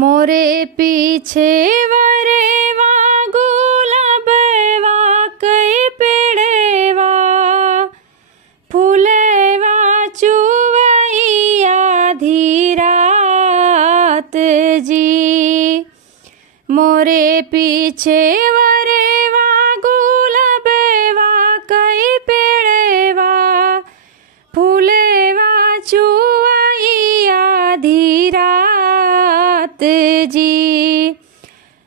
मोरे पीछे वरेवा गुलाबवा कई पेड़वा फूलेवा चुवैया धीरात जी। मोरे पीछे वरेवा गुलाबवा कई पेड़वा फूलेवा चुवैया धीरात जी।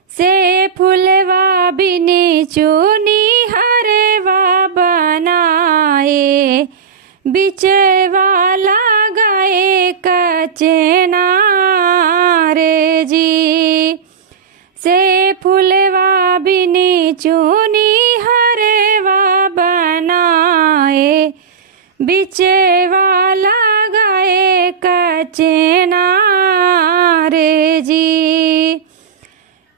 से फुलवा बिनी चुनी हरवा बनाए बिचवा लगाए कचनार जी। से फुलवा बिनी चुनी हरवा बनाए बिचवा लगाए कचनार जी।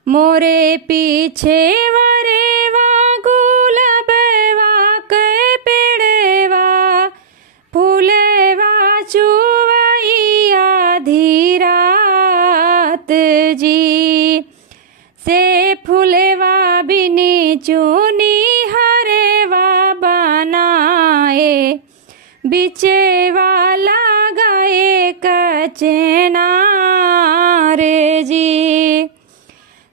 मोरे पीछे वरेवा गुलाबवा के पेड़वा फूलेवा चुवैया धीरात जी। से फूलेवा बिनी चुनी हरेवा बनाए बिचवा लगाए कचनार जी।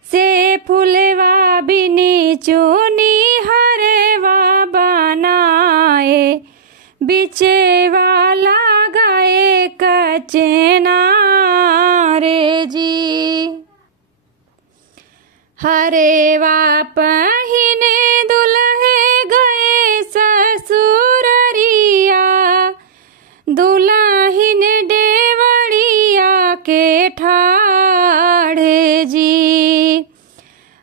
से फुलवा बिनी चुनी हरेवा बनाए बिचवा लगाए कचनार जी। हरेवा पहिने दुल्हे गए ससुररिया दुल्हिन डेवड़िया के ठाढ़े जी।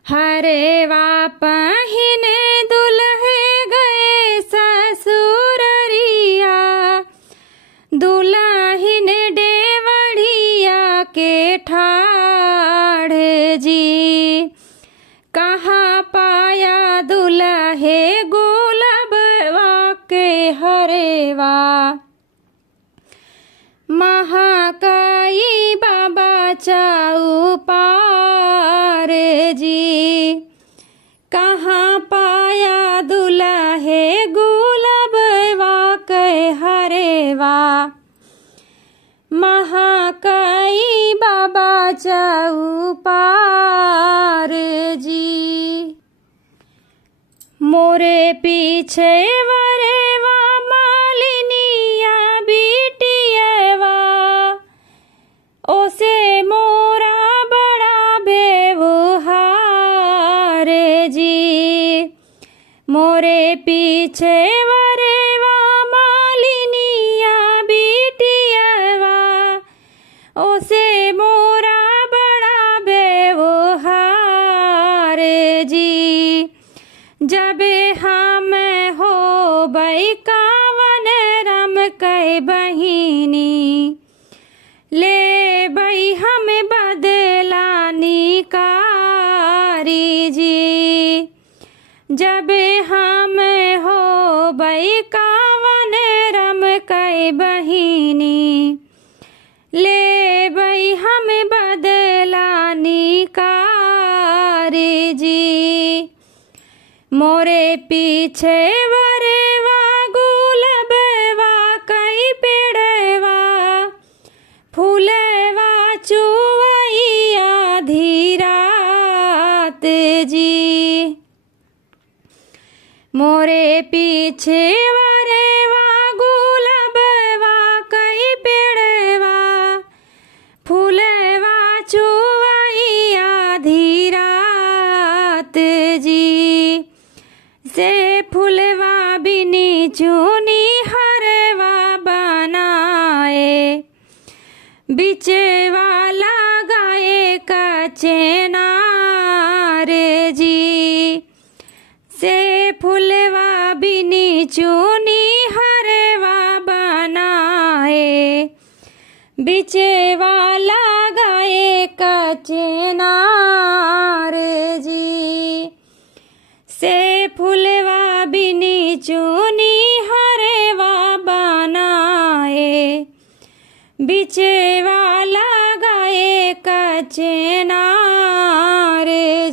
हरेवा पहिने दुल्हे गए ससुररिया दुल्हिन डेवड़िया के ठाढ़े जी। कहाँ पाया दुल्हे गुलाबवा के हरेवा महाकाई बाबा चौपार जी। कहाँ पाया दुल्हे गुलाबवा के हरेवा महाकाई बाबा चौपार जी। मोरे पीछे वरेवा मालिनिया बिटियवा ओसे मोरा बड़ा व्यवहार जी। मोरे पीछे वरेवा मालिनिया बिटियवा ओसे मोरा बड़ा व्यवहार जी। जबे हम हो बई कावन रम कई बहिनी ले बई हम बदलानी कारी जी। जबे हम हो बई कावन रम कई बहिनी ले बई हम बदलानी कारी जी। मोरे पीछे वरेवा गुलाबवा कई पेड़वा फूलेवा चुवैया धीरात जी। मोरे पीछे वरेवा गुलाबवा कई पेड़वा फूलेवा चुवैया धीरात जी। से फुलवा बिनी चुनी हरवा बनाए बिचवा लगाए कचनार जी। से फुलवा बिनी चुनी हरवा बनाए बिचवा लगाए कचनार जी। से फुलवा बिनी चुनी हरवा बनाए बिचवा लगाए चेना रे